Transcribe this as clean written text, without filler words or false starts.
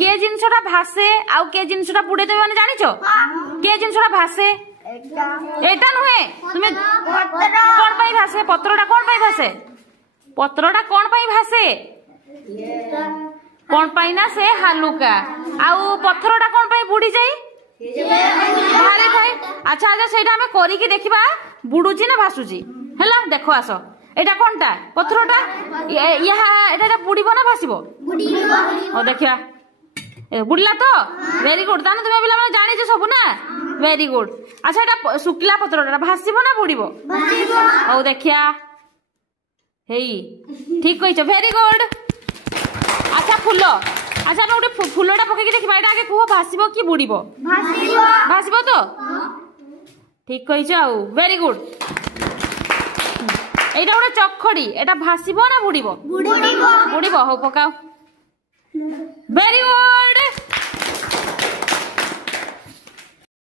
के जिनसटा भासे आउ के जिनसटा बुड़े देबे माने जानिछो के जिनसटा भासे एटा नुहे तुमे कोन पई भासे पत्रटा कोन पई भासे पत्रटा कोन पई भासे कोन पई ना से हालुका आउ पत्थरटा कोन पई बुड़ी जाई भारी थाए अच्छा अच्छा सेटा हमें करी की देखिबा बुडुची ना भासुची हैला देखो आसो एटा कोनटा पत्थरटा यहा एटा बुडीबो ना भासिबो बुडीबो ओ देखिया ए बुडला तो वेरी गुड ताने तुमे बिला माने जानि जे सब ना वेरी गुड अच्छा एटा सुकला पत्रटा भासिबो ना बुडीबो भासिबो ओ देखिया हेई ठीक कहिছো वेरी गुड अच्छा फूल अच्छा हम गोटे फूलटा पकई देखा एटा आगे कुह भासिबो कि बुडीबो भासिबो भासिबो तो ठीक कहिছো आउ वेरी गुड एटा गोटे चखड़ी एटा भासिबो ना बुडीबो बुडीबो बुडीबो हो पकाओ वेरी गुड